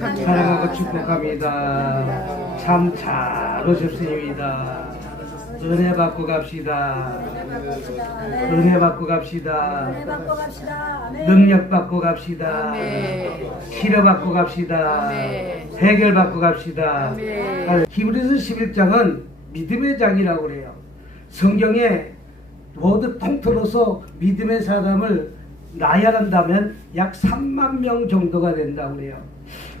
축복합니다. 사랑하고 축복합니다. 참 잘 오셨습니다. 은혜 받고 갑시다. 은혜 받고 갑시다. 능력 받고 갑시다. 아멘. 치료 받고 갑시다. 아멘. 해결 받고 갑시다. 아멘. 히브리서 11장은 믿음의 장이라고 그래요. 성경에 모두 통틀어서 믿음의 사람을 나열한다면 약 3만 명 정도가 된다고 그래요.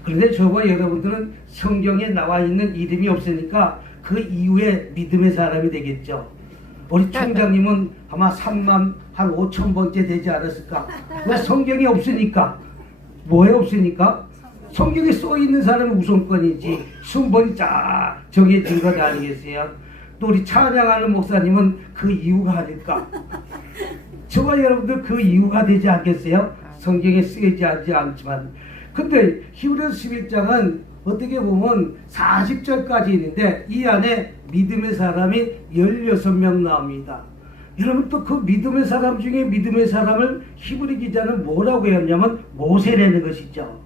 그런데 저와 여러분들은 성경에 나와 있는 이름이 없으니까 그 이후에 믿음의 사람이 되겠죠. 우리 총장님은 아마 3만 한 5천 번째 되지 않았을까? 왜 성경이 없으니까? 뭐에 없으니까? 성경에 써 있는 사람이 우선권이지 순번이 쫙 정해진 것 아니겠어요? 또 우리 찬양하는 목사님은 그 이유가 아닐까? 저와 여러분들 그 이유가 되지 않겠어요? 성경에 쓰이지 않지만. 근데 히브리서 11장은 어떻게 보면 40절까지 있는데 이 안에 믿음의 사람이 16명 나옵니다. 여러분 또 그 믿음의 사람 중에 믿음의 사람을 히브리 기자는 뭐라고 했냐면 모세라는 것이죠.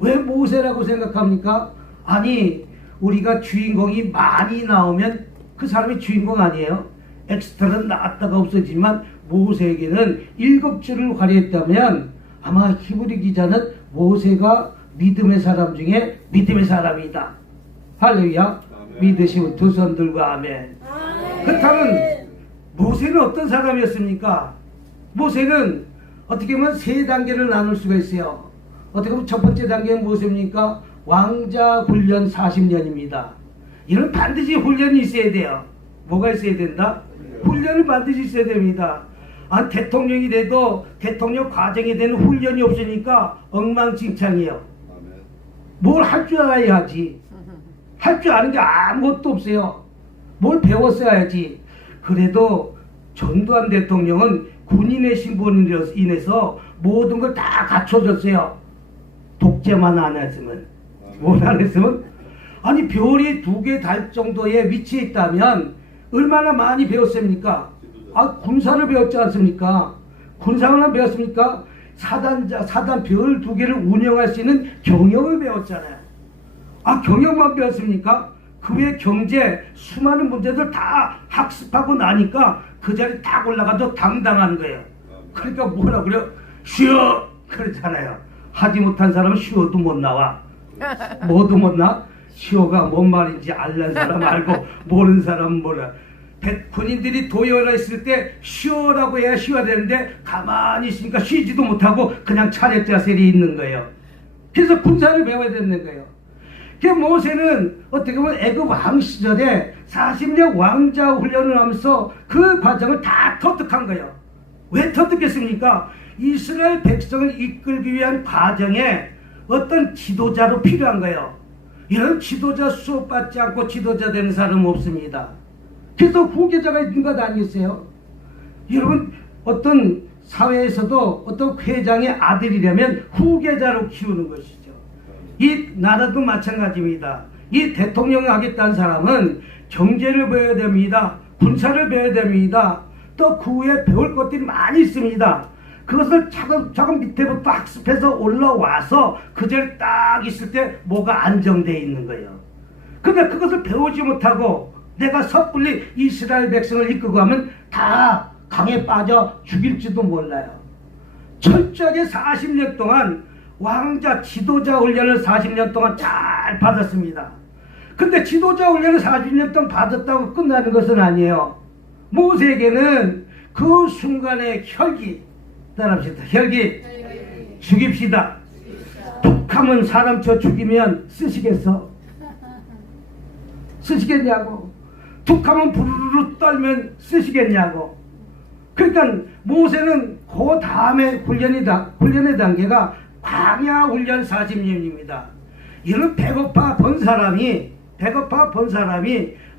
왜 모세라고 생각합니까? 아니 우리가 주인공이 많이 나오면 그 사람이 주인공 아니에요? 엑스트라는 나왔다가 없어지만 모세에게는 7줄을 발휘했다면 아마 히브리 기자는 모세가 믿음의 사람 중에 믿음의 사람이다. 할렐루야. 믿으시고 두 손 들고 아멘. 그렇다면 모세는 어떤 사람이었습니까? 모세는 어떻게 보면 세 단계를 나눌 수가 있어요. 어떻게 보면 첫 번째 단계는 무엇입니까? 왕자 훈련 40년입니다. 이런 반드시 훈련이 있어야 돼요. 뭐가 있어야 된다? 훈련을 반드시 있어야 됩니다. 대통령이 돼도 대통령 과정에 대한 훈련이 없으니까 엉망진창이에요. 뭘 할 줄 알아야 하지. 할 줄 아는 게 아무것도 없어요. 뭘 배웠어야지. 그래도 전두환 대통령은 군인의 신분으로 인해서 모든 걸 다 갖춰줬어요. 독재만 안 했으면. 뭘 안 했으면? 아니 별이 2개 달 정도의 위치에 있다면 얼마나 많이 배웠습니까? 군사를 배웠지 않습니까? 군사만 배웠습니까? 사단 별 2개를 운영할 수 있는 경영을 배웠잖아요. 경영만 배웠습니까? 그 외 경제 수많은 문제들 다 학습하고 나니까 그 자리에 딱 올라가도 당당한 거예요. 그러니까 뭐라 그래요? 쉬어! 그러잖아요. 하지 못한 사람은 쉬어도 못 나와. 뭐도 못 나? 쉬어가 뭔 말인지 알는 사람 알고 모르는 사람은 몰라. 군인들이 도열해 있을 때 쉬어라고 해야 쉬어야 되는데 가만히 있으니까 쉬지도 못하고 그냥 차렷 자세에 있는 거예요. 그래서 군사를 배워야 되는 거예요. 모세는 어떻게 보면 애굽 왕 시절에 40년 왕자 훈련을 하면서 그 과정을 다 터득한 거예요. 왜 터득했습니까? 이스라엘 백성을 이끌기 위한 과정에 어떤 지도자로 필요한 거예요. 이런 지도자 수업받지 않고 지도자 되는 사람은 없습니다. 그래서 후계자가 있는 것 아니겠어요? 여러분 어떤 사회에서도 어떤 회장의 아들이라면 후계자로 키우는 것이죠. 이 나라도 마찬가지입니다. 이 대통령을 하겠다는 사람은 경제를 배워야 됩니다. 군사를 배워야 됩니다. 또 그 후에 배울 것들이 많이 있습니다. 그것을 차근 밑에부터 학습해서 올라와서 그 자리에 딱 있을 때 뭐가 안정되어 있는 거예요. 근데 그것을 배우지 못하고 내가 섣불리 이스라엘 백성을 이끌고 하면 다 강에 빠져 죽일지도 몰라요. 철저하게 40년 동안 왕자 지도자 훈련을 40년 동안 잘 받았습니다. 근데 지도자 훈련을 40년 동안 받았다고 끝나는 것은 아니에요. 모세에게는 그 순간의 혈기, 따라합시다. 혈기 죽입시다. 툭하면 사람 쳐 죽이면 쓰시겠어? 쓰시겠냐고. 툭하면 부르르 떨면 쓰시겠냐고. 그러니까 모세는 그 다음에 훈련의 단계가 광야 훈련 40년입니다. 이런 배고파 본 사람이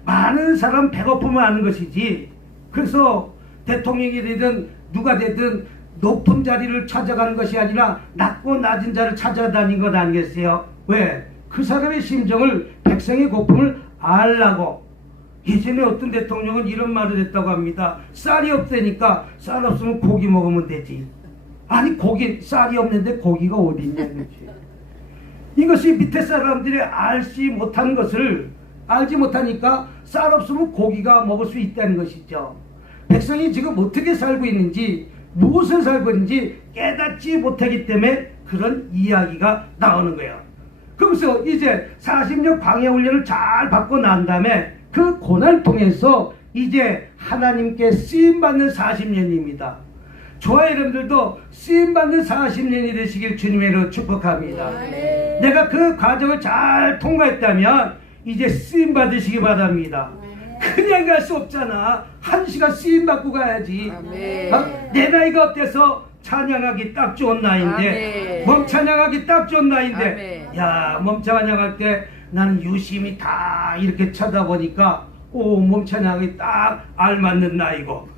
많은 사람 배고프면 하는 것이지. 그래서 대통령이 되든 누가 되든 높은 자리를 찾아가는 것이 아니라 낮고 낮은 자를 찾아다닌 것 아니겠어요? 왜? 그 사람의 심정을, 백성의 고품을 알라고. 예전에 어떤 대통령은 이런 말을 했다고 합니다. 쌀이 없다니까 쌀 없으면 고기 먹으면 되지. 아니 쌀이 없는데 고기가 어디 있냐. 이것이 밑에 사람들이 알지 못한 것을 알지 못하니까 쌀 없으면 고기가 먹을 수 있다는 것이죠. 백성이 지금 어떻게 살고 있는지, 무엇을 살고 있는지 깨닫지 못하기 때문에 그런 이야기가 나오는 거예요. 그러면서 이제 40년 광야훈련을 잘 받고 난 다음에 그 고난을 통해서 이제 하나님께 쓰임받는 40년입니다. 저와 여러분들도 쓰임받는 40년이 되시길 주님의 이름으로 축복합니다. 내가 그 과정을 잘 통과했다면 이제 쓰임받으시기 바랍니다. 그냥 갈 수 없잖아. 한 시간 쓰임받고 가야지. 내 나이가 어때서 찬양하기 딱 좋은 나이인데, 몸 찬양하기 딱 좋은 나이인데, 야, 몸 찬양할 때 나는 유심히 다 이렇게 쳐다보니까 몸 찬양하기 딱 알맞는 나이고.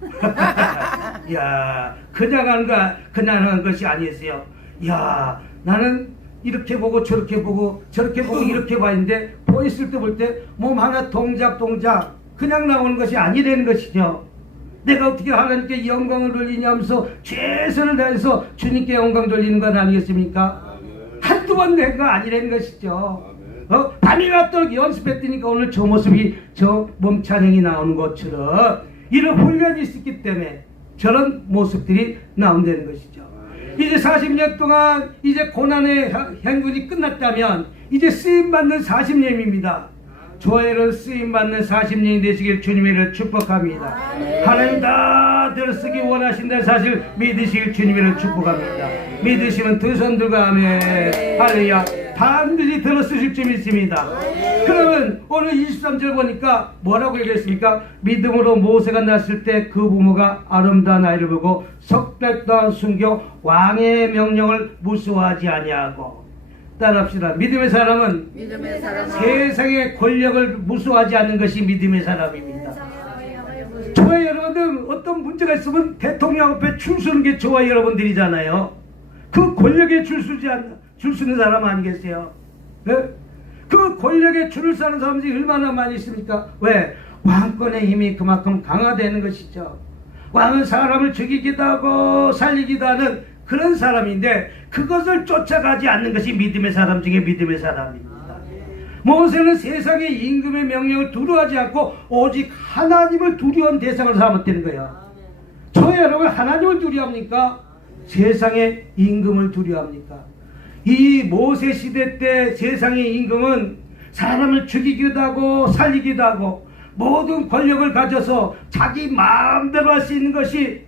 야, 그냥 하는 것이 아니었어요. 야, 나는 이렇게 보고 저렇게 보고 저렇게 보고 이렇게 봤는데 보였을 때 볼 때 몸 하나 동작 그냥 나오는 것이 아니라는 것이죠. 내가 어떻게 하나님께 영광을 돌리냐면서 최선을 다해서 주님께 영광 돌리는 건 아니겠습니까? 한두 번 된 거 아니라는 것이죠. 밤이 맞도록 연습했더니까 오늘 저 모습이 저 몸 찬양이 나오는 것처럼 이런 훈련이 있었기 때문에 저런 모습들이 나온다는 것이죠. 이제 40년 동안 이제 고난의 행군이 끝났다면 이제 쓰임받는 40년입니다. 조회를 쓰임받는 40년이 되시길 주님의 이름으로 축복합니다. 하나님 다 들어쓰기 원하신다는 사실 믿으시길 주님의 이름으로 축복합니다. 믿으시면 두 손 들고 아멘. 할렐루야. 반드시 들어쓰실 줄 믿습니다. 그러면 오늘 23절 보니까 뭐라고 얘기했습니까? 믿음으로 모세가 낳았을 때 그 부모가 아름다운 아이를 보고 석달 동안 숨겨 왕의 명령을 무수하지 아니하고. 따라합시다. 믿음의 사람은 세상의 권력을 무수하지 않는 것이 믿음의 사람입니다. 저와 여러분들 어떤 문제가 있으면 대통령 앞에 줄 서는 게 저와 여러분들이잖아요. 그 권력에 줄 서는 사람 아니겠어요? 네? 그 권력에 줄을 서는 사람들이 얼마나 많이 있습니까? 왜? 왕권의 힘이 그만큼 강화되는 것이죠. 왕은 사람을 죽이기도 하고 살리기도 하는 그런 사람인데 그것을 쫓아가지 않는 것이 믿음의 사람 중에 믿음의 사람입니다. 모세는 세상의 임금의 명령을 두려워하지 않고 오직 하나님을 두려운 대상으로 삼았다는 거예요. 저 여러분 하나님을 두려워합니까? 세상의 임금을 두려워합니까? 이 모세 시대 때 세상의 임금은 사람을 죽이기도 하고 살리기도 하고 모든 권력을 가져서 자기 마음대로 할 수 있는 것이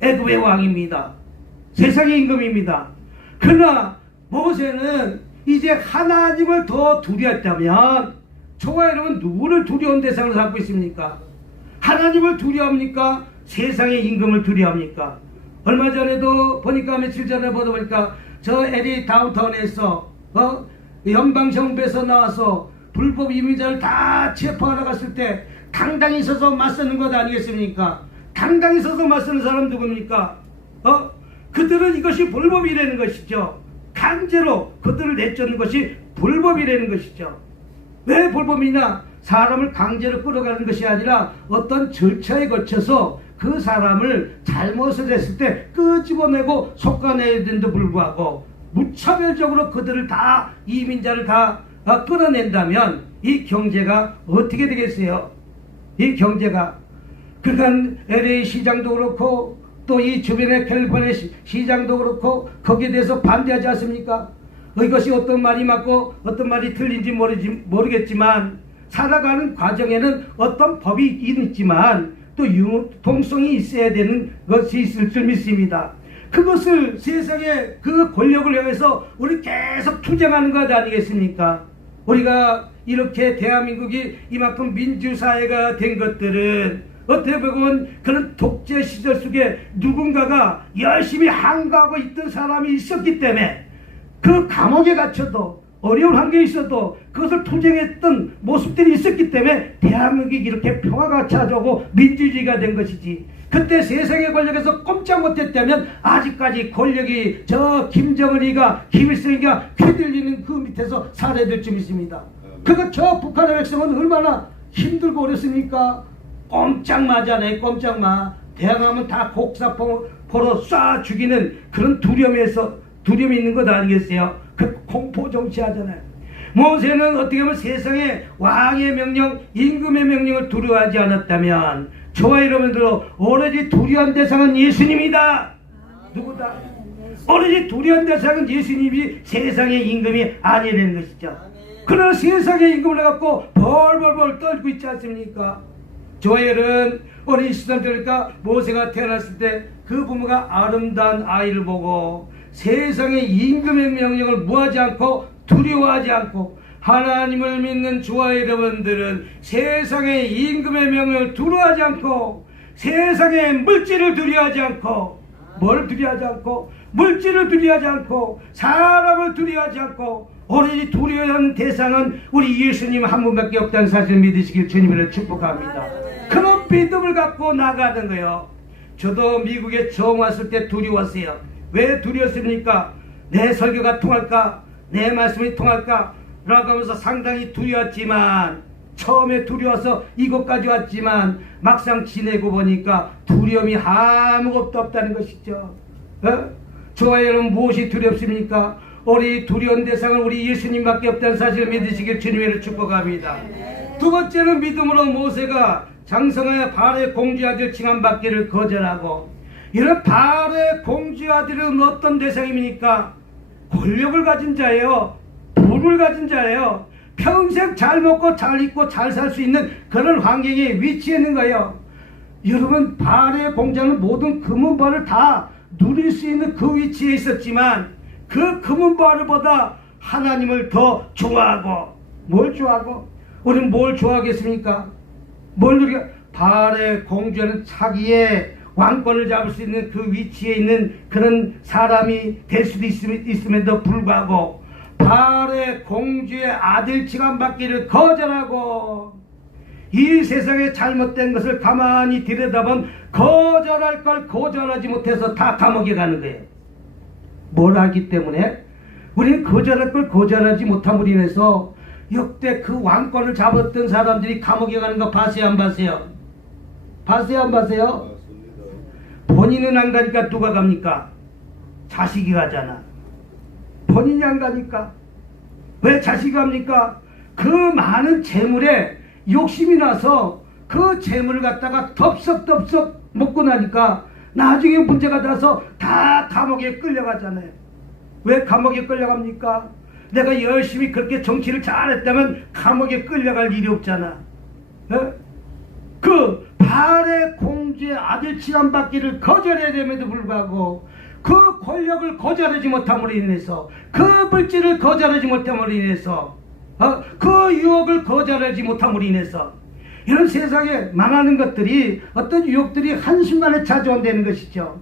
애굽의 왕입니다. 세상의 임금입니다. 그러나 모세는 이제 하나님을 더 두려웠다면 저와 여러분 누구를 두려운 대상으로 삼고 있습니까? 하나님을 두려워합니까? 세상의 임금을 두려워합니까? 얼마 전에도 보니까 며칠 전에 보다 보니까 저 LA 다운타운에서 연방정부에서 나와서 불법 이민자를 다 체포하러 갔을 때 당당히 서서 맞서는 것 아니겠습니까? 당당히 서서 맞서는 사람 누굽니까? 그들은 이것이 불법이라는 것이죠. 강제로 그들을 내쫓는 것이 불법이라는 것이죠. 왜 불법이냐? 사람을 강제로 끌어가는 것이 아니라 어떤 절차에 거쳐서 그 사람을 잘못을 했을 때 끄집어내고 속아내야 되는데 불구하고 무차별적으로 그들을 다 이민자를 다 끌어낸다면 이 경제가 어떻게 되겠어요? 이 경제가 그러니까 LA 시장도 그렇고 또 이 주변의 캘리포니아 시장도 그렇고 거기에 대해서 반대하지 않습니까? 이것이 어떤 말이 맞고 어떤 말이 틀린지 모르겠지만 살아가는 과정에는 어떤 법이 있지만 또 융통성이 있어야 되는 것이 있을 줄 믿습니다. 그것을 세상의 그 권력을 향해서 우리 계속 투쟁하는 것 아니겠습니까? 우리가 이렇게 대한민국이 이만큼 민주사회가 된 것들은 어떻게 보면 그런 독재 시절 속에 누군가가 열심히 항거하고 있던 사람이 있었기 때문에 그 감옥에 갇혀도 어려운 환경에 있어도 그것을 투쟁했던 모습들이 있었기 때문에 대한민국이 이렇게 평화가 찾아오고 민주주의가 된 것이지. 그때 세상의 권력에서 꼼짝 못했다면 아직까지 권력이 저 김정은이가 김일성이가 휘둘리는 그 밑에서 살아야 줄 믿습니다. 그거 저 북한의 백성은 얼마나 힘들고 어렵습니까? 꼼짝마잖아요. 꼼짝마. 대항하면 다 곡사포로 쏴 죽이는 그런 두려움이 있는 것 아니겠어요? 그 공포 정치하잖아요. 모세는 어떻게 보면 세상의 왕의 명령, 임금의 명령을 두려워하지 않았다면 저와 여러분들도 오로지 두려운 대상은 예수님이다. 누구다? 오로지 두려운 대상은 예수님이 세상의 임금이 아니라는 것이죠. 그러나 세상의 임금을 갖고 벌벌벌 떨고 있지 않습니까? 저희는 어린 시절 때니까 모세가 태어났을 때 그 부모가 아름다운 아이를 보고 세상의 임금의 명령을 무하지 않고 두려워하지 않고 하나님을 믿는 저와 여러분들은 세상의 임금의 명령을 두려워하지 않고 세상의 물질을 두려워하지 않고 뭘 두려워하지 않고 물질을 두려워하지 않고 사람을 두려워하지 않고 오로지 두려워하는 대상은 우리 예수님 한 분밖에 없다는 사실을 믿으시길 주님으로 축복합니다. 그런 믿음을 갖고 나가는 거예요. 저도 미국에 처음 왔을 때 두려웠어요. 왜 두려웠습니까? 내 설교가 통할까? 내 말씀이 통할까? 라고 하면서 상당히 두려웠지만 처음에 두려워서 이곳까지 왔지만 막상 지내고 보니까 두려움이 아무것도 없다는 것이죠. 저와 여러분 무엇이 두렵습니까? 우리 두려운 대상은 우리 예수님밖에 없다는 사실을 믿으시길 주님으로 축복합니다. 두 번째는 믿음으로 모세가 장성하여 바로의 공주 아들 징함받기를 거절하고, 이런 바로의 공주 아들은 어떤 대상입니까? 권력을 가진 자예요. 부를 가진 자예요. 평생 잘 먹고 잘 입고 잘 살 수 있는 그런 환경에 위치해 있는 거예요. 여러분, 바로의 공주는 모든 금은보화를 다 누릴 수 있는 그 위치에 있었지만 그 금은보화보다 하나님을 더 좋아하고, 뭘 좋아하고? 우리는 뭘 좋아하겠습니까? 뭘 누리가? 바로의 공주는 자기의 왕권을 잡을 수 있는 그 위치에 있는 그런 사람이 될 수도 있음에도 불구하고 바로의 공주의 아들 징함받기를 거절하고, 이 세상의 잘못된 것을 가만히 들여다본 거절할 걸 거절하지 못해서 다 감옥에 가는 거예요. 뭘 알기 때문에? 우리는 거절할 걸 거절하지 못함으로 인해서 역대 그 왕권을 잡았던 사람들이 감옥에 가는 거 봤어요, 안 봤어요? 봤어요, 안 봤어요? 본인은 안 가니까 누가 갑니까? 자식이 가잖아. 본인이 안 가니까. 왜 자식이 갑니까? 그 많은 재물에 욕심이 나서 그 재물을 갖다가 덥석덥석 먹고 나니까 나중에 문제가 나서 다 감옥에 끌려가잖아요. 왜 감옥에 끌려갑니까? 내가 열심히 그렇게 정치를 잘했다면 감옥에 끌려갈 일이 없잖아. 그 바로의 공주의 아들 징함받기를 거절해야 됨에도 불구하고 그 권력을 거절하지 못함으로 인해서, 그 물질을 거절하지 못함으로 인해서, 그 유혹을 거절하지 못함으로 인해서 이런 세상에 망하는 것들이, 어떤 유혹들이 한순간에 찾아온다는 것이죠.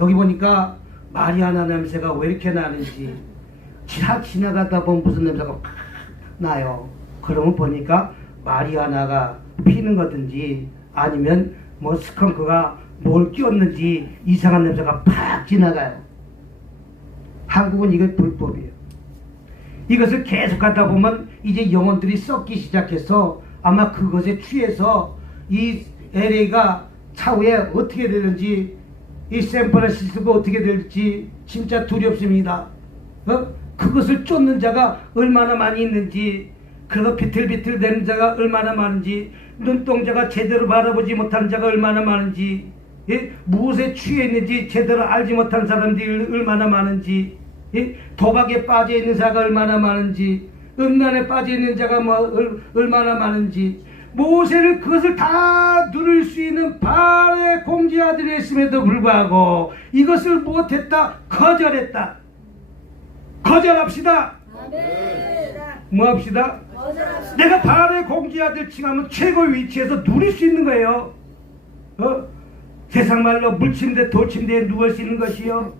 여기 보니까 마리아나 냄새가 왜 이렇게 나는지, 지나가다 보면 무슨 냄새가 팍 나요. 그러면 보니까 마리아나가 피는 거든지 아니면 뭐 스컹크가 뭘 끼웠는지 이상한 냄새가 팍 지나가요. 한국은 이게 불법이에요. 이것을 계속 하다 보면 이제 영혼들이 썩기 시작해서 아마 그것에 취해서 이 LA가 차후에 어떻게 되는지, 이 샌프란시스코가 어떻게 될지 진짜 두렵습니다. 그것을 쫓는 자가 얼마나 많이 있는지, 그거 비틀비틀 되는 자가 얼마나 많은지, 눈동자가 제대로 바라보지 못하는 자가 얼마나 많은지, 무엇에 취해 있는지 제대로 알지 못한 사람들이 얼마나 많은지, 도박에 빠져 있는 자가 얼마나 많은지, 음란에 빠져 있는 자가 얼마나 많은지, 모세는 그것을 다 누릴 수 있는 바로의 공주 아들이 있음에도 불구하고 이것을 못했다, 거절했다. 거절합시다. 뭐 합시다? 내가 바로의 공주 아들 칭하면 최고의 위치에서 누릴 수 있는 거예요. 세상 말로 물침대 돌침대에 누울 수 있는 것이요,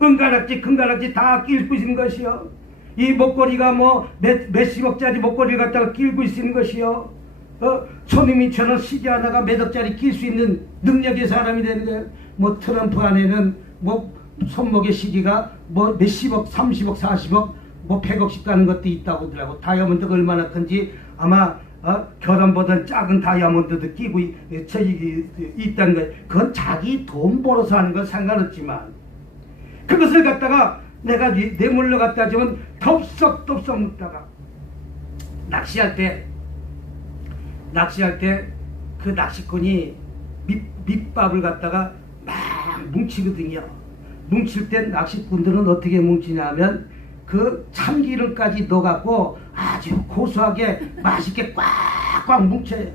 은가락지 금가락지 다 끼고 있는 것이요, 이 목걸이가 뭐 몇십억짜리 목걸이를 갖다가 끼고 있는 것이요, 손흥민처럼 시계 하나가 몇 억짜리 낄 수 있는 능력의 사람이 되는 거예요. 뭐 트럼프 안에는 뭐 손목의 시계가 뭐 몇십억, 30억, 40억, 뭐 100억씩 가는 것도 있다고 하더라고. 다이아몬드가 얼마나 큰지 아마 결혼보다는 작은 다이아몬드도 끼고 있다는 거예요. 그건 자기 돈 벌어서 하는 건 상관없지만 그것을 갖다가 내가 뇌물로 갖다 주면 덥석덥석 먹다가 낚시할 때 그 낚시꾼이 밑밥을 갖다가 막 뭉치거든요. 뭉칠 때 낚시꾼들은 어떻게 뭉치냐면 그 참기름까지 넣어갖고 아주 고소하게 맛있게 꽉꽉 뭉쳐요.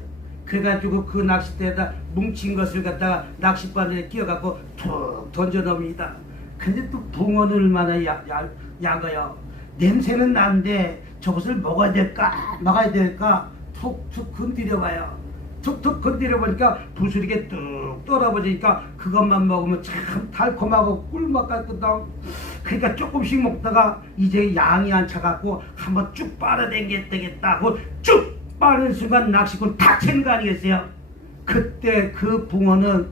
그래가지고 그 낚싯대에다 뭉친 것을 갖다가 낚싯바늘에 끼워갖고 툭 던져 넣습니다. 근데 또 붕어는 얼마나 약어요. 냄새는 나는데 저것을 먹어야 될까 툭툭 건드려봐요. 툭툭 건드려보니까 부스리게 뚝 떨어버리니까 그것만 먹으면 참 달콤하고 꿀맛 같거든. 그러니까 조금씩 먹다가 이제 양이 안 차갖고 한번 쭉 빨아당겨야 되겠다 하고 쭉 빠는 순간 낚시꾼 탁 채는 거 아니겠어요? 그때 그 붕어는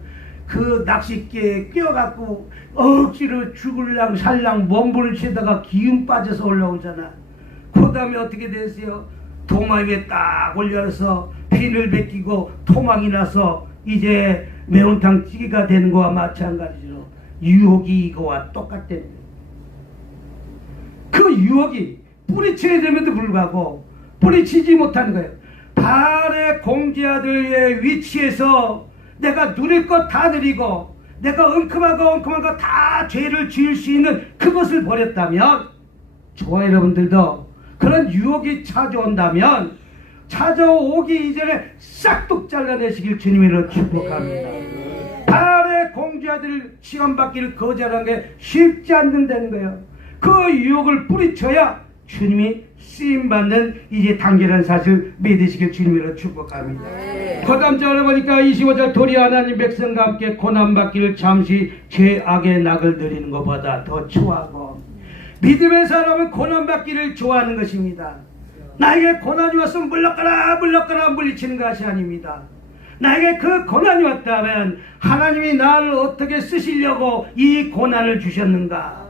그 낚싯개에 끼어갖고 억지로 죽을랑 살랑 몸부림치다가 기운 빠져서 올라오잖아. 그 다음에 어떻게 됐어요? 도마 위에 딱 올려서 피를 벗기고 토막이 나서 이제 매운탕 찌개가 되는 거와 마찬가지로 유혹이 이거와 똑같대. 그 유혹이 뿌리쳐야 됨에도 불구하고 뿌리치지 못하는 거예요. 발의 공자들의 위치에서 내가 누릴 것 다 누리고 내가 엉큼한 거 다 죄를 지을 수 있는 그것을 버렸다면, 저와 여러분들도 그런 유혹이 찾아온다면 찾아오기 이전에 싹둑 잘라내시길 주님으로 축복합니다. 발의 공자들 시험받기를 거절한 게 쉽지 않는다는 거예요. 그 유혹을 뿌리쳐야 주님이 쓰임받는 이제 단계라는 사실 믿으시길 주님으로 축복합니다. 그 다음 절에 보니까 25절 도리 하나님 백성과 함께 고난받기를 잠시 죄악의 낙을 누리는 것보다 더 추하고, 믿음의 사람은 고난받기를 좋아하는 것입니다. 나에게 고난이 왔으면 물러가라 물리치는 것이 아닙니다. 나에게 그 고난이 왔다면 하나님이 나를 어떻게 쓰시려고 이 고난을 주셨는가.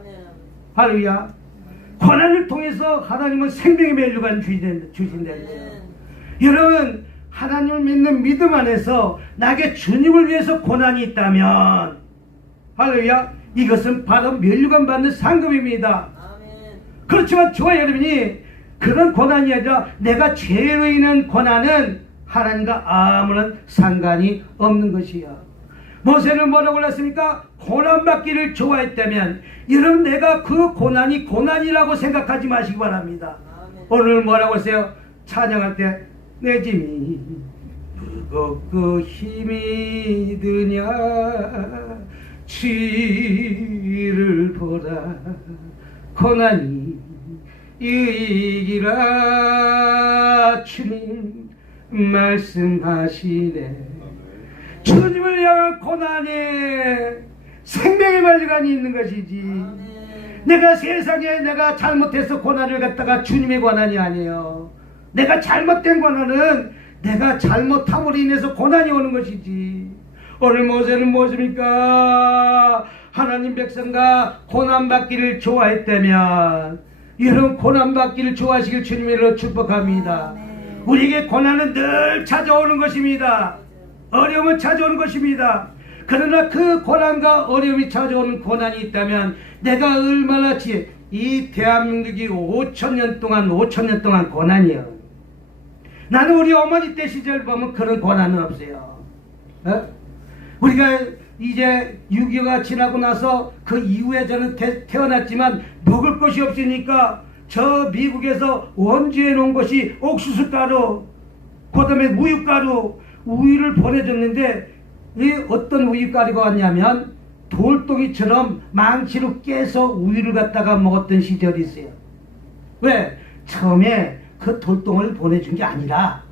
할렐루야. 고난을 통해서 하나님은 생명의 멸류관 주신다는 거예요. 여러분, 하나님을 믿는 믿음 안에서 나에게 주님을 위해서 고난이 있다면, 할렐루야, 이것은 바로 멸류관 받는 상급입니다. 그렇지만 저와 여러분이 그런 고난이 아니라 내가 죄로 인한 고난은 하나님과 아무런 상관이 없는 것이야. 모세는 뭐라고 그랬습니까? 고난받기를 좋아했다면, 여러분, 내가 그 고난이 고난이라고 생각하지 마시기 바랍니다. 오늘 뭐라고 했어요? 찬양할 때 내 짐이 무겁고 힘이 드냐 치를 보라 고난이 이익이라 주님 말씀하시네. 주님을 향한 고난에 생명의 멸류관이 있는 것이지, 내가 세상에 내가 잘못해서 고난을 갖다가 주님의 고난이 아니에요. 내가 잘못된 고난은 내가 잘못함으로 인해서 고난이 오는 것이지. 오늘 모세는 무엇입니까? 하나님 백성과 고난받기를 좋아했다면, 이런 고난받기를 좋아하시길 주님으로 축복합니다. 우리에게 고난은 늘 찾아오는 것입니다. 어려움은 찾아오는 것입니다. 그러나 그 고난과 어려움이 찾아오는 고난이 있다면 내가 얼마나 이 대한민국이 5,000년 동안 고난이에요. 나는 우리 어머니 때 시절 보면 그런 고난은 없어요. 우리가 이제 6.25가 지나고 나서 그 이후에 저는 태어났지만 먹을 것이 없으니까 저 미국에서 원주해 놓은 것이 옥수수가루, 그 다음에 우유가루, 우유를 보내줬는데, 이 어떤 우유가루가 왔냐면 돌덩이처럼 망치로 깨서 우유를 갖다가 먹었던 시절이 있어요. 왜? 처음에 그 돌덩이를 보내준 게 아니라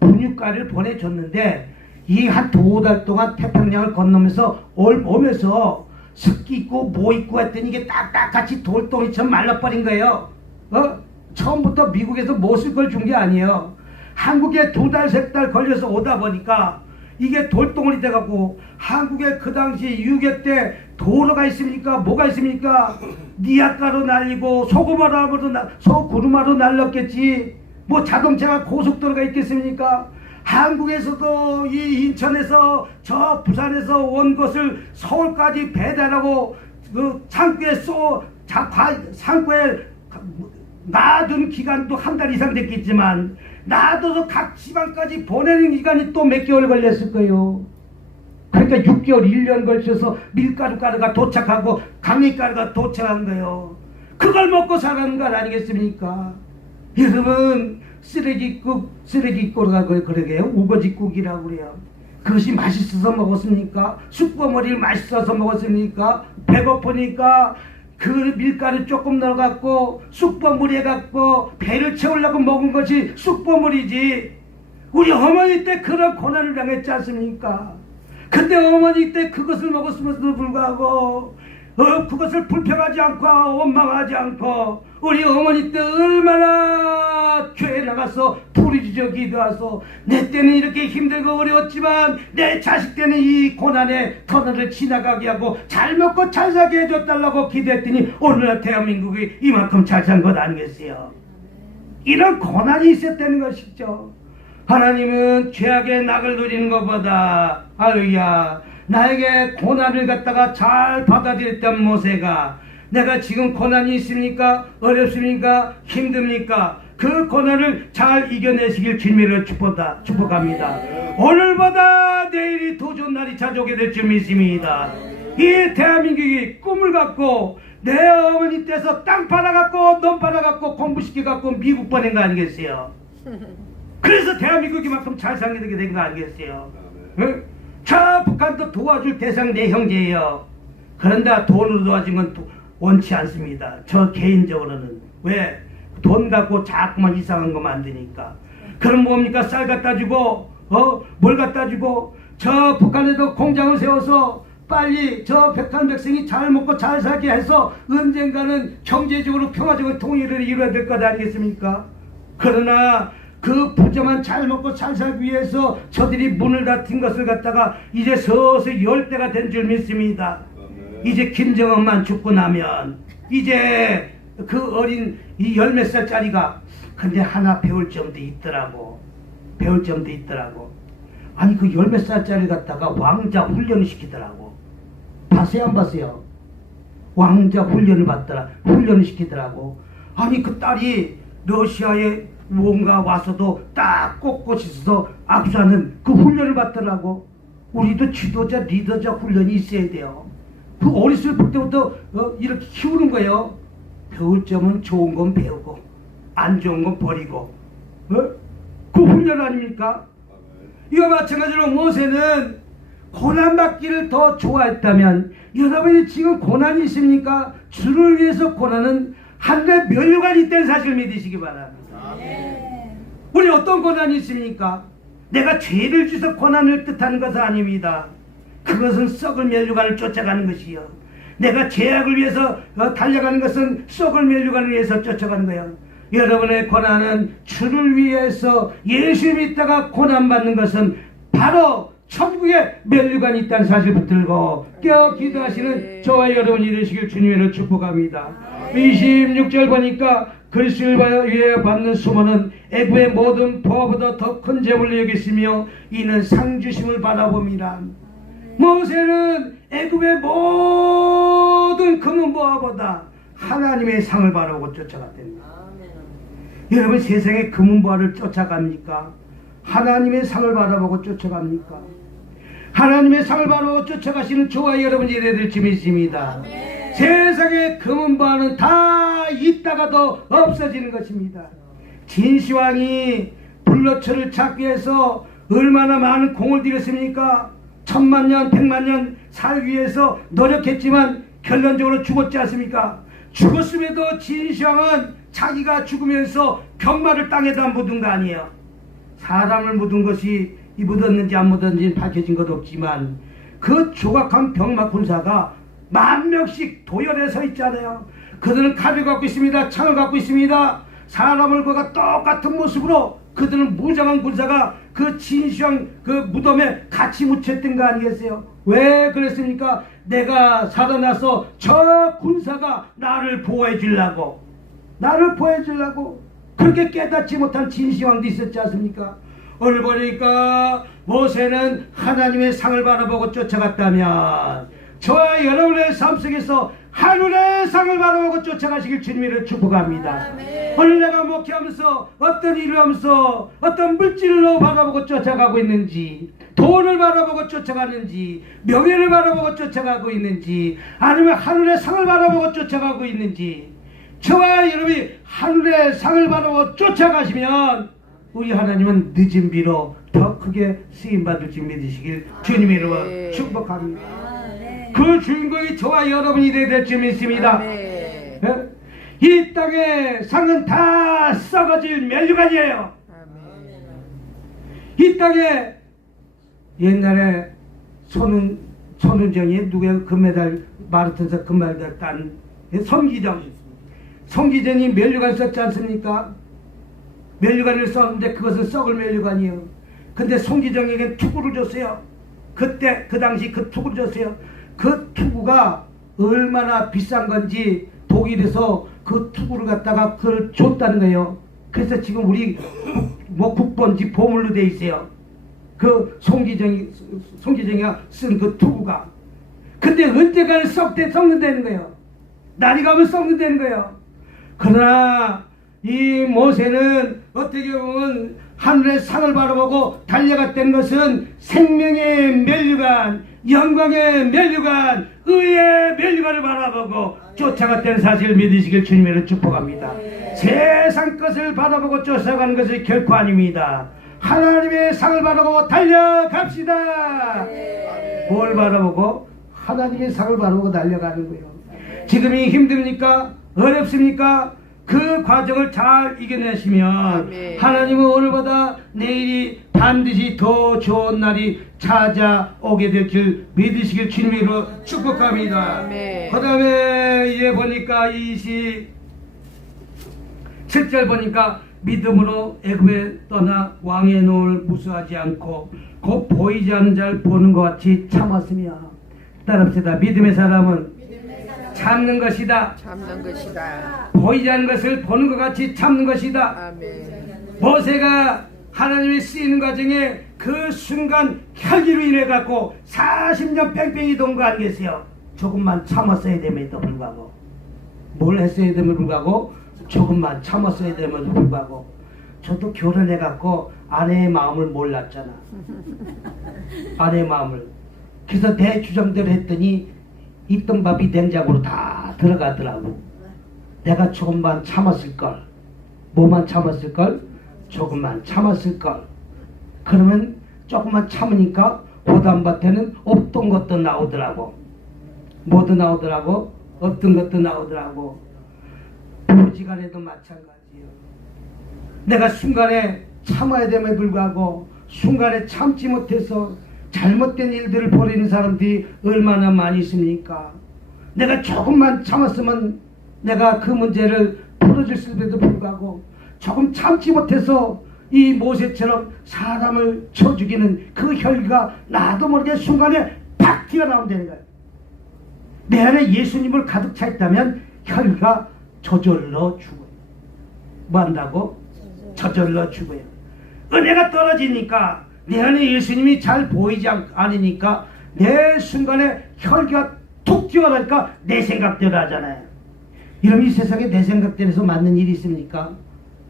분유가루를 보내줬는데, 이 한 2달 동안 태평양을 건너면서 오면서 습기 있고 뭐 있고 했더니 이게 딱딱같이 돌덩이처럼 말라버린 거예요. 처음부터 미국에서 못 쓸 걸 준 게 아니에요. 한국에 2달, 3달 걸려서 오다 보니까 이게 돌덩어리 돼갖고, 한국에 그 당시 6.25 때 도로가 있습니까? 뭐가 있습니까? 니아가로 날리고 소구르마로 날렸겠지. 뭐 자동차가 고속도로가 있겠습니까? 한국에서도 이 인천에서 저 부산에서 온 것을 서울까지 배달하고 그 창고에 상고에 놔둔 기간도 한 달 이상 됐겠지만 놔둬서 각 지방까지 보내는 기간이 또 몇 개월 걸렸을 거예요. 그러니까 6개월 1년 걸쳐서 밀가루가루가 도착하고 강냉가루가 도착한 거예요. 그걸 먹고 사는 것 아니겠습니까? 여러분, 쓰레기국이라고 그러게요. 우거지국이라고 그래요. 그것이 맛있어서 먹었습니까? 쑥버무리를 맛있어서 먹었습니까? 배고프니까 그 밀가루 조금 넣어갖고 쑥버무리 해갖고 배를 채우려고 먹은 것이 쑥버무리지. 우리 어머니 때 그런 고난을 당했지 않습니까? 근데 어머니 때 그것을 먹었음에도 불구하고 그것을 불평하지 않고 원망하지 않고 우리 어머니 때 얼마나 교회 나가서 부르짖어 기도해서 내 때는 이렇게 힘들고 어려웠지만 내 자식 때는 이 고난의 터널을 지나가게 하고 잘 먹고 잘 살게 해줬달라고 기도했더니 오늘날 대한민국이 이만큼 잘 산 것 아니겠어요? 이런 고난이 있었다는 것이죠. 하나님은 죄악의 낙을 누리는 것보다 할렐루야 나에게 고난을 갖다가 잘 받아들였던 모세가 내가 지금 고난이 있습니까? 어렵습니까? 힘듭니까? 그 고난을 잘 이겨내시길 주님으로 축복합니다. 오늘보다 내일이 더 좋은 날이 찾아오게 될 줄 믿습니다. 이 대한민국이 꿈을 갖고 내 어머니 때서 땅 팔아갖고 돈 팔아갖고 공부시켜갖고 미국 보낸 거 아니겠어요? 그래서 대한민국이 만큼 잘 살게 된 거 아니겠어요? 응? 저 북한도 도와줄 대상 내 형제예요. 그런데 돈으로 도와준 건 원치 않습니다. 저 개인적으로는. 왜? 돈 갖고 자꾸만 이상한 거 만드니까. 그럼 뭡니까? 쌀 갖다 주고 뭘 갖다 주고 저 북한에도 공장을 세워서 빨리 저 백한 백성이 잘 먹고 잘 살게 해서 언젠가는 경제적으로 평화적인 통일을 이루어야 될 것 아니겠습니까? 그러나 그 부자만 잘 먹고 잘 살기 위해서 저들이 문을 닫힌 것을 갖다가 이제 서서히 열 때가 된 줄 믿습니다. 이제 김정은만 죽고 나면 이제 그 어린 이 10몇 살짜리가 근데 하나 배울 점도 있더라고. 아니 그 10몇 살짜리 갖다가 왕자 훈련을 시키더라고. 봤어요 안 봤어요? 왕자 훈련을 시키더라고. 아니 그 딸이 러시아에 뭔가 와서도 딱 꼿꼿이 있어서 압수하는 그 훈련을 받더라고. 우리도 지도자 리더자 훈련이 있어야 돼요. 그 어렸을 때부터 이렇게 키우는 거예요. 배울 점은 좋은 건 배우고 안 좋은 건 버리고 그 훈련 아닙니까? 이와 마찬가지로 모세는 고난받기를 더 좋아했다면 여러분이 지금 고난이 있습니까? 주를 위해서 고난은 하늘의 면류관이 있다는 사실을 믿으시기 바랍니다. 우리 어떤 고난이 있습니까? 내가 죄를 지어서 고난을 뜻하는 것은 아닙니다. 그것은 썩을 면류관을 쫓아가는 것이요. 내가 죄악을 위해서 달려가는 것은 썩을 면류관을 위해서 쫓아가는 거예요. 여러분의 고난은 주를 위해서 예수 믿다가 고난받는 것은 바로 천국에 면류관이 있다는 사실을 붙들고 깨어 기도하시는 저와 여러분이 되시길 주님으로 축복합니다. 26절 보니까 그리스도를 위해 받는 수모는 애굽의 모든 보화보다 더 큰 재물로 여겼으며 이는 상 주심을 바라봅니다. 모세는 애굽의 모든 금은 보화보다 하나님의 상을 바라고 쫓아갔답니다. 여러분 세상에 금은 보화를 쫓아갑니까? 하나님의 상을 바라보고 쫓아갑니까? 하나님의 상을 바라보고 쫓아가시는 저와 여러분이 되어야 될 줄 믿습니다. 세상의 금은 보화는 다 있다가도 없어지는 것입니다. 진시황이 불로초를 찾기 위해서 얼마나 많은 공을 들였습니까? 1000만 년, 100만 년 살기 위해서 노력했지만 결론적으로 죽었지 않습니까? 죽었음에도 진시황은 자기가 죽으면서 병마를 땅에다 묻은 거 아니에요. 사람을 묻은 것이 묻었는지 안 묻었는지 밝혀진 것 없지만 그 조각한 병마 군사가 10,000명씩 도열에 서 있잖아요. 그들은 칼을 갖고 있습니다. 창을 갖고 있습니다. 사람을 그가 똑같은 모습으로 그들은 무장한 군사가 그 진시황 그 무덤에 같이 묻혔던 거 아니겠어요? 왜 그랬습니까? 내가 살아나서 저 군사가 나를 보호해 주려고 그렇게 깨닫지 못한 진시황도 있었지 않습니까? 오늘 보니까 모세는 하나님의 상을 바라보고 쫓아갔다면 저와 여러분의 삶 속에서 하늘의 상을 바라보고 쫓아가시길 주님으로 축복합니다. 오늘 내가 목회하면서 어떤 일을 하면서 어떤 물질로 바라보고 쫓아가고 있는지, 돈을 바라보고 쫓아가는지, 명예를 바라보고 쫓아가고 있는지, 아니면 하늘의 상을 바라보고 쫓아가고 있는지, 저와 여러분이 하늘의 상을 바라보고 쫓아가시면 우리 하나님은 늦은 비로 더 크게 쓰임받을 줄 믿으시길 주님의 이름으로 축복합니다. 그 주인공이 저와 여러분이 되야 될 줄 믿습니다. 이 땅의 상은 다 썩어질 면류관이에요. 이 땅에 옛날에 손은정이 누구야 금메달 마라톤에서 금메달 딴 성기정이 면류관 썼지 않습니까? 면류관을 썼는데 그것은 썩을 면류관이에요. 근데 송기정에게 투구를 줬어요. 그때 그 당시 그 투구를 줬어요. 그 투구가 얼마나 비싼 건지 독일에서 그 투구를 갖다가 그걸 줬다는 거예요. 그래서 지금 우리 뭐 국본지 보물로 돼 있어요. 그 송기정이가 쓴 그 투구가. 근데 언제가 썩는다는 거예요. 날이 가면 썩는다는 거예요. 그러나 이 모세는 어떻게 보면 하늘의 상을 바라보고 달려갔다는 것은 생명의 면류관, 영광의 면류관, 의의 면류관을 바라보고 쫓아갔다는 사실을 믿으시길 주님으로 축복합니다. 세상 것을 바라보고 쫓아가는 것이 결코 아닙니다. 하나님의 상을 바라보고 달려갑시다. 뭘 바라보고? 하나님의 상을 바라보고 달려가는 거예요. 지금이 힘듭니까? 어렵습니까? 그 과정을 잘 이겨내시면 하나님은 오늘보다 내일이 반드시 더 좋은 날이 찾아오게 될 줄 믿으시길 주님으로 축복합니다. 그 다음에 이제 보니까 27절 보니까 믿음으로 애굽에 떠나 왕의 노를 무수하지 않고 곧 보이지 않는 자를 보는 것 같이 참았으며. 따라합시다. 믿음의 사람은 참는 것이다. 보이지 않는 것을 보는 것 같이 참는 것이다. 모세가 하나님이 쓰이는 과정에 그 순간 혈기로 인해 갖고 40년 뺑뺑이 돈 거 아니겠어요? 조금만 참았어야 됨에도 불구하고, 뭘 했어야 됨에도 불구하고 조금만 참았어야 됨에도 불구하고. 저도 결혼해 갖고 아내의 마음을 몰랐잖아. 아내의 마음을. 그래서 내 주장대로 했더니 있던 밥이 냉장고로 다 들어가더라고. 내가 조금만 참았을걸. 뭐만 참았을걸? 조금만 참았을걸. 그러면 조금만 참으니까 고단밭에는 없던 것도 나오더라고. 뭐도 나오더라고? 없던 것도 나오더라고. 부부지간에도 마찬가지예요. 내가 순간에 참아야 됨에 불구하고 순간에 참지 못해서 잘못된 일들을 벌이는 사람들이 얼마나 많이 있습니까? 내가 조금만 참았으면 내가 그 문제를 풀어줄 때도 불구하고 조금 참지 못해서 이 모세처럼 사람을 쳐 죽이는 그 혈기가 나도 모르게 순간에 팍 튀어나온다는 거예요. 내 안에 예수님을 가득 차 있다면 혈기가 저절로 죽어요. 뭐 한다고? 저절로 죽어요. 은혜가 떨어지니까 내 안에 예수님이 잘 보이지 않으니까 내 순간에 혈기가 툭 튀어나오니까 내 생각대로 하잖아요. 이러면 이 세상에 내 생각대로서 맞는 일이 있습니까?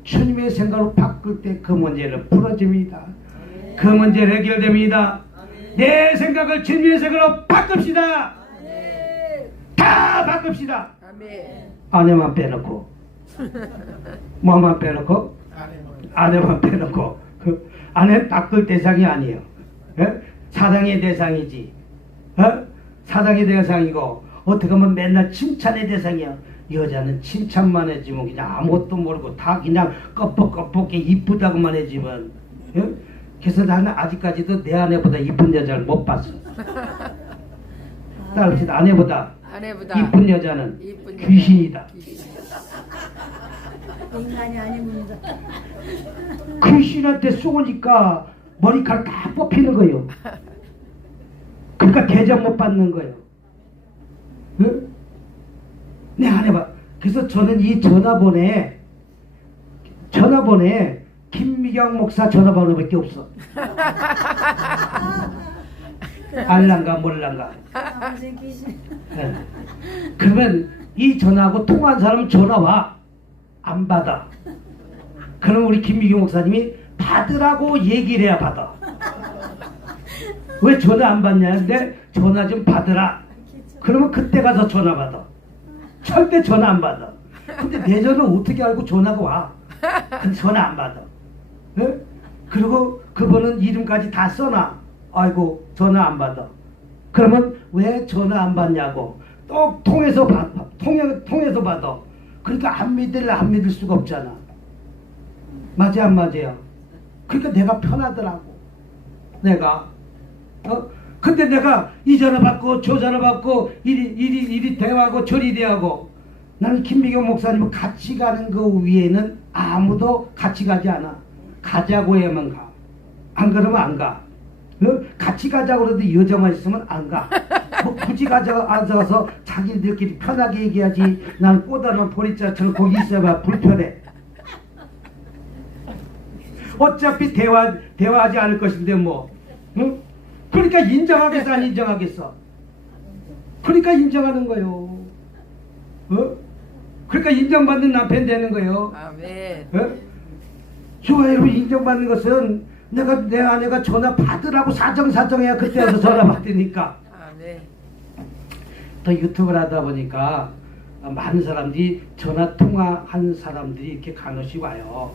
주님의 생각으로 바꿀 때 그 문제를 풀어집니다. 그 문제를 해결됩니다. 내 생각을 주님의 생각으로 바꿉시다. 다 바꿉시다. 아내만 빼놓고 뭐만 빼놓고? 아내만 빼놓고. 아내는 바꿀 대상이 아니에요. 사랑의 대상이지. 사랑의 대상이고 어떻게 하면 맨날 칭찬의 대상이야. 여자는 칭찬만 해주면 그냥 아무것도 모르고 다 그냥 껍벅껍벅게 이쁘다고만 해주면. 그래서 나는 아직까지도 내 아내보다 이쁜 여자를 못 봤어. 따라합시다. 아내보다 이쁜 여자는 귀신이다. 인간이 아닙니다. 귀신한테 쏘니까 머리카락 다 뽑히는 거예요. 그러니까 대접 못 받는 거예요. 응? 내 아내가. 그래서 저는 이 전화번호에 김미경 목사 전화번호밖에 없어. 알란가 몰란가. 네. 그러면 이 전화하고 통화한 사람은 전화 와. 안 받아. 그럼 우리 김미경 목사님이 받으라고 얘기를 해야 받아. 왜 전화 안 받냐는데 전화 좀 받으라. 그러면 그때 가서 전화 받아. 절대 전화 안 받아. 근데 내 전화 어떻게 알고 전화가 와? 근데 전화 안 받아. 네? 그리고 그분은 이름까지 다 써놔. 아이고 전화 안 받아. 그러면 왜 전화 안 받냐고. 또 통해서 받아. 통해서 받아. 그러니까 안 믿을 수가 없잖아. 맞아요 안 맞아요? 그러니까 내가 편하더라고. 내가 근데 내가 이 전화 받고 저 전화 받고 이리 대화하고 저리 대화하고 나는 김미경 목사님은 같이 가는 거 위에는 아무도 같이 가지 않아. 가자고 해야만 가. 안 그러면 안 가. 같이 가자고 그래도 여자만 있으면 안 가. 뭐 굳이 가서 자기들끼리 편하게 얘기하지. 난 꼬다는 보리자처럼 거기 있어봐 불편해. 어차피 대화하지 않을 것인데 뭐. 응? 그러니까 인정하겠어 안 인정하겠어? 그러니까 인정하는 거요. 그러니까 인정받는 남편 되는 거요. 아멘. 좋아요. 여러분 인정받는 것은 내 아내가 전화 받으라고 사정해야 그때 와서 전화 받으니까. 아멘. 또 유튜브를 하다 보니까 많은 사람들이 전화 통화한 사람들이 이렇게 간혹씩 와요.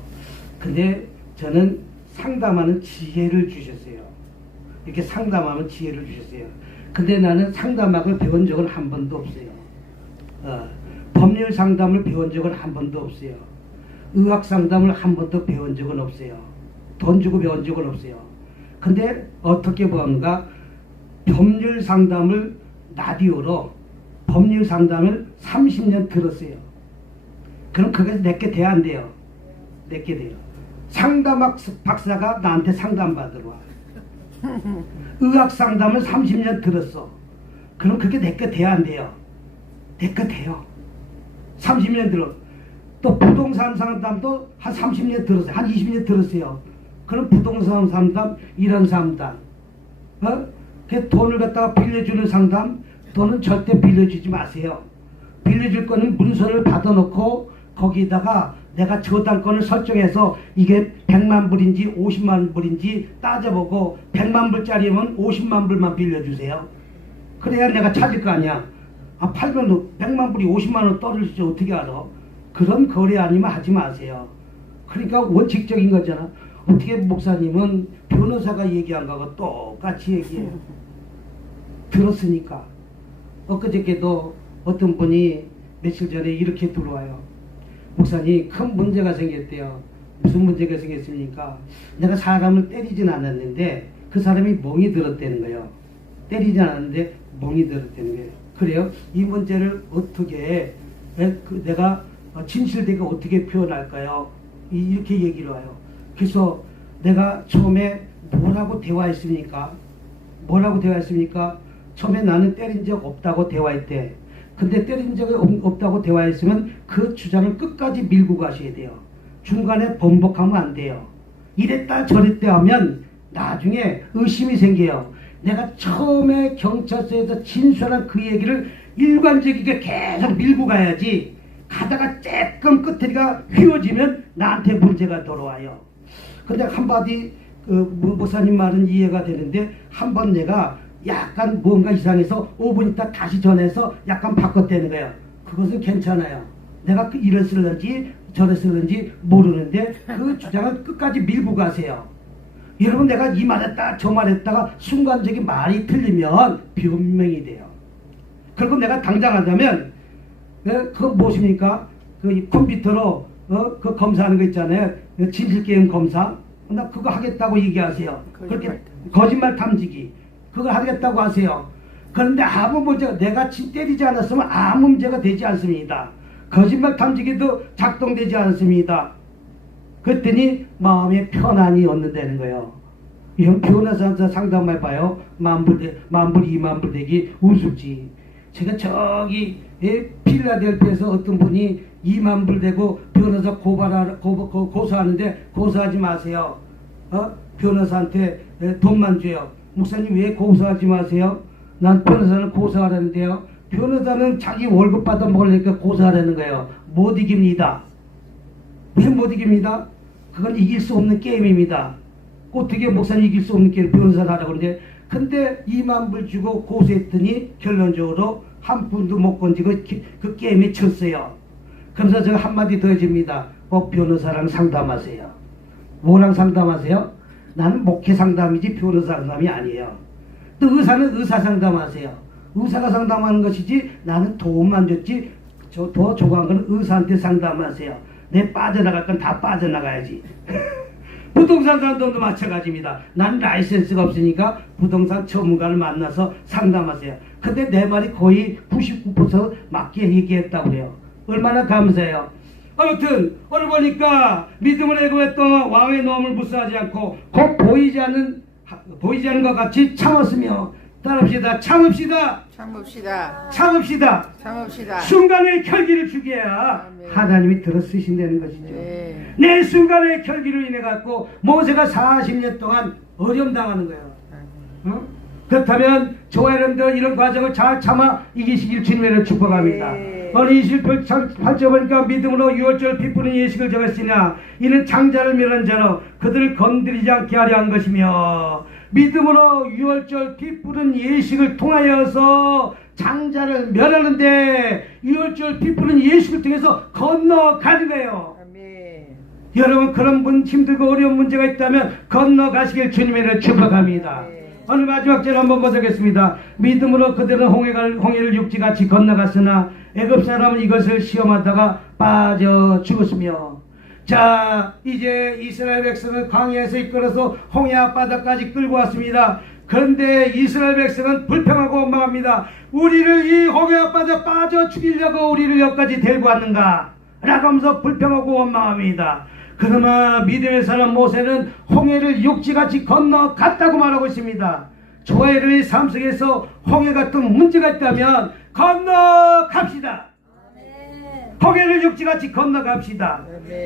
근데 저는 상담하는 지혜를 주셨어요. 이렇게 상담하면 지혜를 주셨어요. 근데 나는 상담학을 배운 적은 한 번도 없어요. 법률 상담을 배운 적은 한 번도 없어요. 의학 상담을 한 번도 배운 적은 없어요. 돈 주고 배운 적은 없어요. 근데 어떻게 보는가? 법률 상담을 라디오로 법률 상담을 30년 들었어요. 그럼 그게 내게 돼야 안 돼요? 내게 돼요. 상담학 박사가 나한테 상담 받으러 와. 의학 상담을 30년 들었어. 그럼 그게 내게 돼야 안 돼요? 내게 돼요. 30년 들어. 또 부동산 상담도 한 30년 들었어요. 한 20년 들었어요. 그럼 부동산 상담, 이런 상담. 그 돈을 갖다가 빌려주는 상담, 돈은 절대 빌려주지 마세요. 빌려줄 거는 문서를 받아놓고 거기다가 내가 저당권을 설정해서 이게 100만 불인지 50만 불인지 따져보고 100만 불짜리면 50만 불만 빌려주세요. 그래야 내가 찾을 거 아니야. 팔면 100만 불이 50만 원 떨어질지 어떻게 알아? 그런 거래 아니면 하지 마세요. 그러니까 원칙적인 거잖아. 어떻게 목사님은 변호사가 얘기한 거하고 똑같이 얘기해요. 들었으니까. 엊그저께도 어떤 분이 며칠 전에 이렇게 들어와요. 목사님 큰 문제가 생겼대요. 무슨 문제가 생겼습니까? 내가 사람을 때리진 않았는데 그 사람이 멍이 들었다는 거예요. 때리진 않았는데 멍이 들었다는 거예요. 그래요? 이 문제를 어떻게 내가 진실되게 어떻게 표현할까요? 이렇게 얘기를 와요. 그래서 내가 처음에 뭐라고 대화했습니까? 처음에 나는 때린 적 없다고 대화했대. 근데 때린 적이 없다고 대화했으면 그 주장을 끝까지 밀고 가셔야 돼요. 중간에 번복하면 안 돼요. 이랬다 저랬다 하면 나중에 의심이 생겨요. 내가 처음에 경찰서에서 진술한 그 얘기를 일관적이게 계속 밀고 가야지. 가다가 조금 끝에가 휘어지면 나한테 문제가 돌아와요. 근데 한마디 목사님 말은 이해가 되는데 한번 내가 약간 뭔가 이상해서 5분 있다 다시 전해서 약간 바꿨다는 거예요. 그것은 괜찮아요. 내가 이랬을는지 저랬을는지 모르는데 그 주장을 끝까지 밀고 가세요. 여러분 내가 이 말했다 저 말했다가 순간적인 말이 틀리면 변명이 돼요. 그리고 내가 당장 한다면 그거 무엇입니까? 그 컴퓨터로 그 검사하는 거 있잖아요. 진실게임 검사. 나 그거 하겠다고 얘기하세요. 그렇게 거짓말 탐지기. 그거 하겠다고 하세요. 그런데 아무 문제가 내가 때리지 않았으면 아무 문제가 되지 않습니다. 거짓말 탐지기도 작동되지 않습니다. 그랬더니 마음에 편안이 얻는다는 거예요. 이런 변호사한테 상담해봐요. 만불 2만불 되기 우습지. 제가 저기 필라델피아에서 어떤 분이 2만불 되고 변호사 고소하는데 고소하지 마세요. 변호사한테 돈만 줘요. 목사님 왜 고소하지 마세요? 난 변호사는 고소하라는데요. 변호사는 자기 월급 받아 먹으려니까 고소하라는 거예요. 못 이깁니다. 왜 못 이깁니다? 그건 이길 수 없는 게임입니다. 어떻게 목사님 이길 수 없는 게임 변호사를 하라고 그러는데, 근데 2만 불 주고 고소했더니 결론적으로 한 푼도 못 건지고 그 게임에 쳤어요. 그래서 제가 한마디 더 해줍니다. 변호사랑 상담하세요. 뭐랑 상담하세요? 나는 목회 상담이지 변호사 상담이 아니에요. 또 의사는 의사 상담하세요. 의사가 상담하는 것이지 나는 도움만 줬지 더 조그한 건 의사한테 상담하세요. 내 빠져나갈 건 다 빠져나가야지. 부동산 상담도 마찬가지입니다. 난 라이센스가 없으니까 부동산 전문가를 만나서 상담하세요. 근데 내 말이 거의 99% 맞게 얘기했다고 해요. 얼마나 감사해요. 아무튼 오늘 보니까 믿음을 애고했던 왕의 노함을 무시하지 않고 곧 보이지 않는 것 같이 참았으며, 따라합시다. 참읍시다. 참읍시다. 참읍시다. 참읍시다. 순간의 결기를 주게야 아멘. 하나님이 들어 쓰신다는 것이죠. 네. 내 순간의 결기로 인해 갖고 모세가 40년 동안 어려움 당하는 거예요. 어? 그렇다면 저와 여러분들 이런 과정을 잘 참아 이기시길 주님으로 축복합니다. 네. 오늘 28절 보니까 믿음으로 유월절 비푸는 예식을 정했으나 이는 장자를 멸한 자로 그들을 건드리지 않게 하려 한 것이며, 믿음으로 유월절 비푸는 예식을 통하여서 장자를 멸하는데 유월절 비푸는 예식을 통해서 건너가는 거예요. 아멘. 여러분 그런 힘들고 어려운 문제가 있다면 건너가시길 주님으로 축복합니다. 오늘 마지막 절 한번 보겠습니다. 믿음으로 그들은 홍해를 육지같이 건너갔으나 애굽 사람은 이것을 시험하다가 빠져 죽었으며. 자, 이제 이스라엘 백성은 광야에서 이끌어서 홍해 앞바다까지 끌고 왔습니다. 그런데 이스라엘 백성은 불평하고 원망합니다. 우리를 이 홍해 앞바다 빠져 죽이려고 우리를 여기까지 데리고 왔는가? 라고 하면서 불평하고 원망합니다. 그러나 믿음의 사람 모세는 홍해를 육지같이 건너갔다고 말하고 있습니다. 저와 여러분의 삶 속에서 홍해 같은 문제가 있다면 건너갑시다. 홍해를 육지같이 건너갑시다.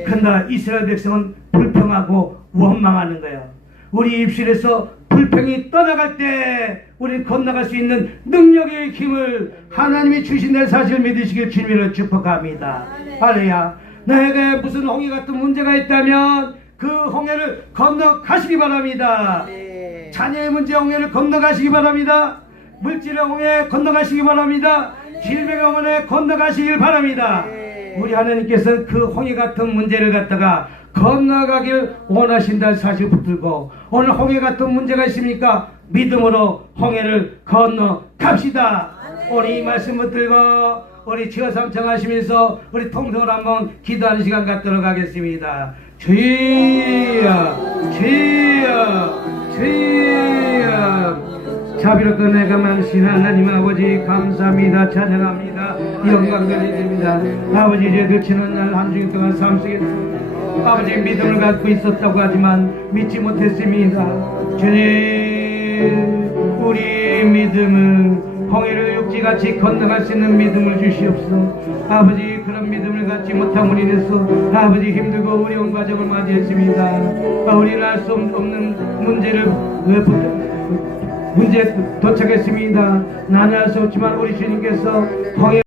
그러나 이스라엘 백성은 불평하고 원망하는 거예요. 우리 입술에서 불평이 떠나갈 때 우리는 건너갈 수 있는 능력의 힘을 하나님이 주신다는 사실을 믿으시길 주님으로 축복합니다. 할렐루야. 나에게 무슨 홍해 같은 문제가 있다면 그 홍해를 건너가시기 바랍니다. 네. 자녀의 문제 홍해를 건너가시기 바랍니다. 물질의 홍해 건너가시기 바랍니다. 질병의 홍해 건너가시길 바랍니다. 네. 우리 하나님께서는 그 홍해 같은 문제를 갖다가 건너가길 원하신다는 사실을 붙들고, 오늘 홍해 같은 문제가 있습니까? 믿음으로 홍해를 건너갑시다. 오늘 이 말씀 붙들고 우리 지어삼청하시면서 우리 통성을 한번 기도하는 시간 갖도록 하겠습니다. 주여 주여 주여. 자비롭고 내가 많으신 하나님 아버지 감사합니다. 찬양합니다. 영광 드립니다. 아버지 저희들 지난 날 한 주일 동안 삶 속에 아버지 믿음을 갖고 있었다고 하지만 믿지 못했습니다. 주님 우리 믿음을 홍해를 육지같이 건너갈 수 있는 믿음을 주시옵소서. 아버지 그런 믿음을 갖지 못함으로 인해서 아버지 힘들고 어려운 과정을 맞이했습니다. 우리는 알 수 없는 문제에 도착했습니다. 나는 알 수 없지만 우리 주님께서 홍해